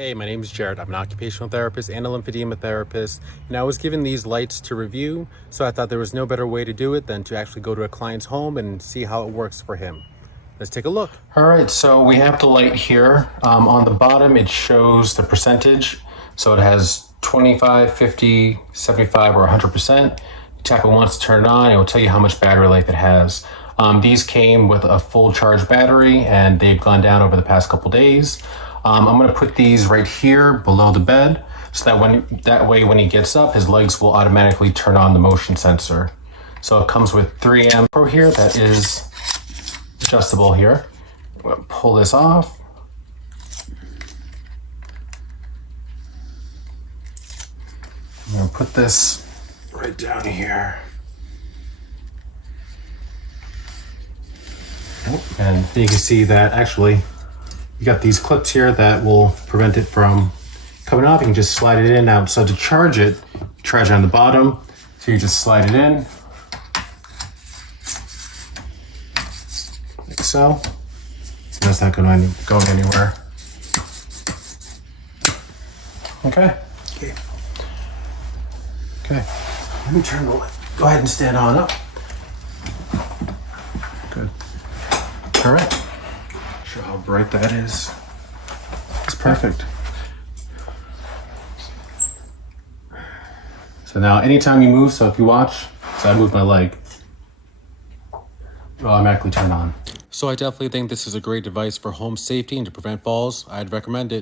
Hey, my name is Jarrett. I'm an occupational therapist and a lymphedema therapist, and I was given these lights to review, so I thought there was no better way to do it than to actually go to a client's home and see how it works for him. Let's take a look. All right, so we have the light here. On the bottom, it shows the percentage. So it has 25, 50, 75, or 100%. You tap it once to turn it on, it will tell you how much battery life it has. These came with a full charge battery, and they've gone down over the past couple days. I'm going to put these right here below the bed, so that way when he gets up, his legs will automatically turn on the motion sensor. So it comes with 3 amp Pro here that is adjustable here. I'm going to pull this off. I'm going to put this right down here. And you can see that actually you got these clips here that will prevent it from coming off. You can just slide it in now. So to charge it, on the bottom. So you just slide it in, like so. That's not going anywhere. Okay. Let me turn the light. Go ahead and stand on up. Good. All right. Show how bright that is. It's perfect. So now anytime you move, so if you watch, so I move my leg, it'll automatically turn on. So I definitely think this is a great device for home safety and to prevent falls. I'd recommend it.